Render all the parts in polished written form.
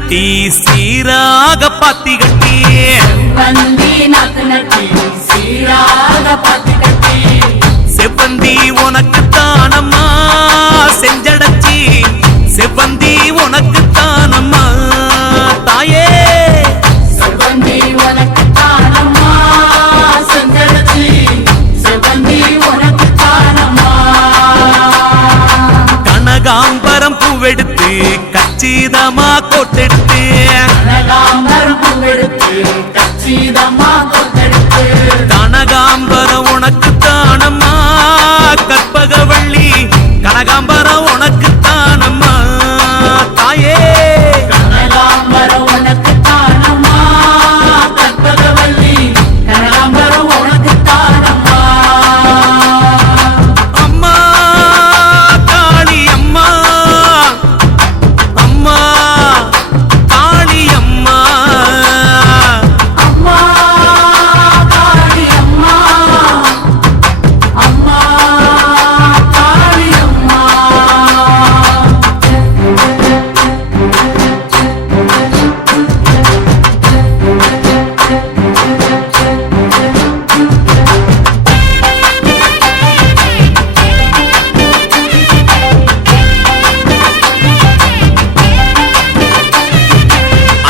நட்டி சீராக பாத்தி கட்டி செவ்வந்தி நாத்து நட்டி சீராக பாத்தி கட்டி செவ்வந்தி உனக்கு தானம்மா செஞ்சடச்சி செவ்வந்தி உனக்கு தானம்மா தாயே செவ்வந்தி உனக்கு தானம்மா செஞ்சடச்சி செவ்வந்தி உனக்கு தானம்மா கனகாம்பரம் பூவெடுத்து கச்சிதமா கோட்டெடுத்து கனகாம்பரம் பூவெடுத்து கச்சிதமா கோட்டெடுத்து கனகாம்பரம் உனக்கு தானம்மா கற்பகவள்ளி கனகாம்பரம் உனக்கு தானம்மா தாயே கனகாம்பரம் உனக்கு தானம்மா கற்பகவள்ளி கனகாம்பரம் உனக்கு தானம்மா அம்மா காளி அம்மா அம்மா காளி அம்மா அம்மா காளி அம்மா அம்மா காளி அம்மா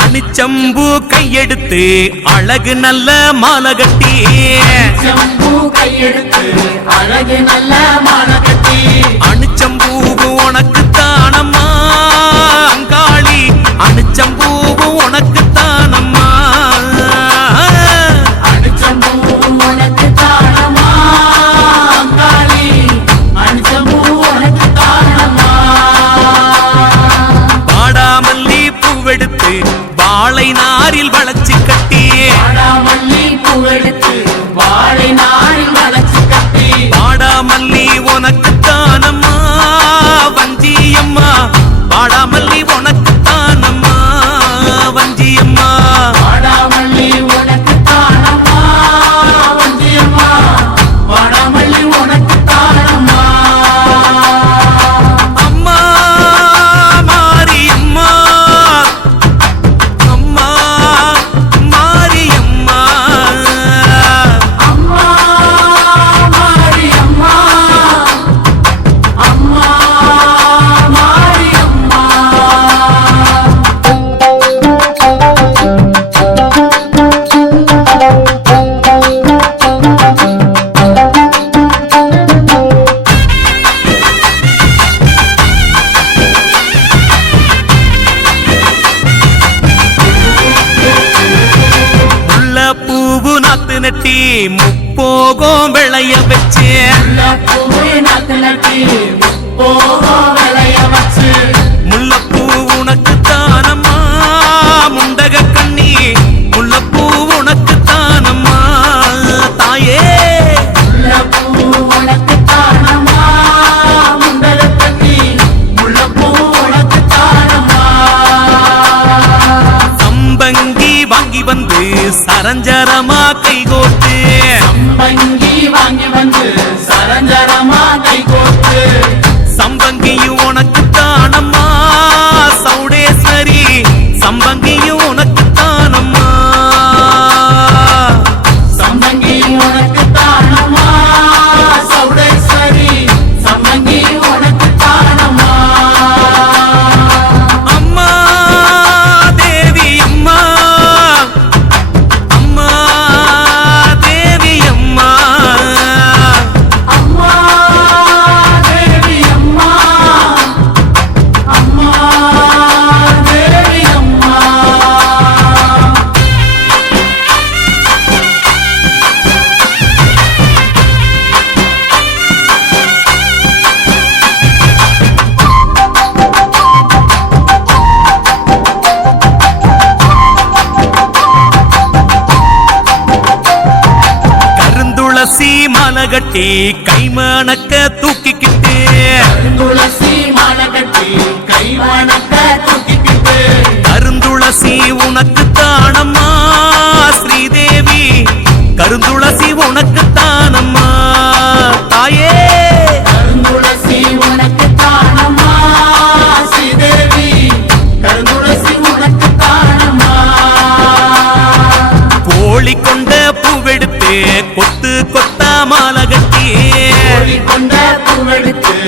அணிச்சம்பூ கையெடுத்து அழகு நல்ல மாலை கட்டி செம்பூ கையெடுத்து அழகு நல்ல மாலை கட்டி அணிச்சம்பூவு உனக்கு தானம்மா அங்காளி அணிச்சம்பூவு உனக்கு தானம்மா அணிச்சம்பூ உனக்கு தானம்மா அங்காளி அணிச்சம்பூ உனக்கு தானம்மா வாடாமல்லி பூவெடுத்து வாழை நாரில் வளைச்சு கட்டி வாடாமல்லி பூவெடுத்து வாழை நாரில் வளைச்சு கட்டி வாடாமல்லி உனக்கு தானம்மா வஞ்சியம்மா வாடாமல்லி உனக்கு தானம்மா வஞ்சியம்மா வாடாமல்லி உனக்கு தானம்மா வஞ்சியம்மா வாடாமல்லி உனக்கு தானம்மா அம்மா மாரியம்மா அம்மா மாரியம்மா அம்மா மாரியம்மா அம்மா மாரியம்மா முல்லை பூவு நாத்து நட்டி முப்போகம் விளைய வச்சு பூவே நாத்து நட்டி போகும் விளைய வச்சு முல்லைப்பூ உனக்கு தானம்மா முண்டக கண்ணி முல்லைப்பூ உனக்கு தானம்மா தாயே முல்லைப்பூ உனக்கு தானம்மா முண்டக கண்ணி முல்லைப்பூ உனக்கு தானம்மா சம்பங்கி வாங்கி வந்து சரஞ்சரமா கைகோட்டு சம்பங்கி வாங்கி வந்து சரஞ்சரமா கை கோர்த்து சம்பங்கியும் உனக்கு தானம்மா சௌடேஸ்வரி சம்பங்கியும் உனக்கு தானம்மா சம்பங்கி உனக்கு தானம்மா சௌடேஸ்வரி சம்பங்கி உனக்கு தானம்மா அம்மா தேவி அம்மா அம்மா தேவி அம்மா அம்மா தேவி அம்மா அம்மா தேவி அம்மா கருந்துளசி மாலை கட்டி கைமணக்க தூக்கிக்கிட்டு துளசி மாலை கட்டி கை வணக்க தூக்கிக்கிட்டு கருந்துளசி உனக்கு தானம்மா ஸ்ரீதேவி கருந்துளசி உனக்கு தானம்மா தாயே கருந்துளசி உனக்கு தானம்மா ஸ்ரீதேவி கருந்துளசி உனக்கு கொத்து கொத்தா மாலை கட்டி கொண்ட பூவெடுத்து